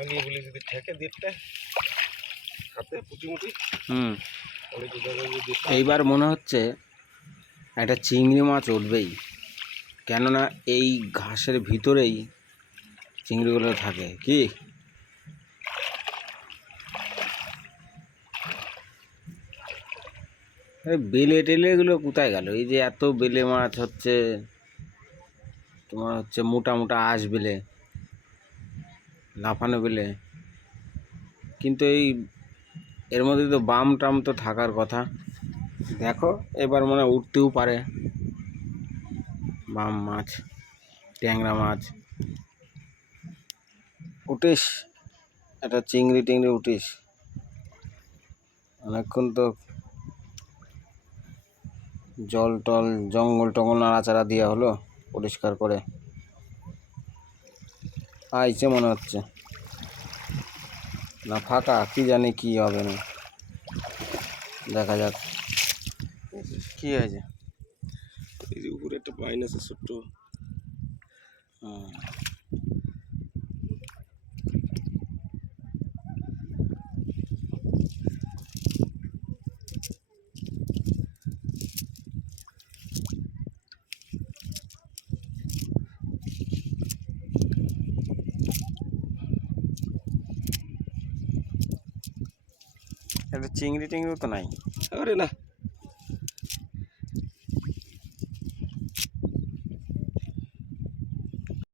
যদি ঠেকে হাতে হুম। এইবার মনে হচ্ছে একটা চিংড়ি মাছ উঠবেই কেননা এই ঘাসের ভিতরেই চিংড়িগুলো থাকে কি? বেলে টেলে এগুলো কোথায় গেল? এই যে এত বেলে মাছ হচ্ছে তোমার হচ্ছে মোটা মোটা আঁশ বেলে। লাফানো বেলে কিন্তু এই, এর মধ্যে তো বাম টাম তো থাকার কথা। দেখো, এবার মনে উঠতেও পারে। বাম মাছ, ট্যাংরা মাছ। উঠিস, একটা চিংড়ি টিংড়ি উঠিস। অনেকক্ষণ তো জল টল, জঙ্গল টঙ্গল নাড়াচাড়া দেওয়া হলো পরিষ্কার করে। আইছে মনে হচ্ছে। না ফাঁকা কি জানি কি হবে না। দেখা যাক। কি হয়েছে? উপরে একটা আছে ছোট্ট। হুম। একটা চিংড়ি টিংড়িও তো নাই আরে না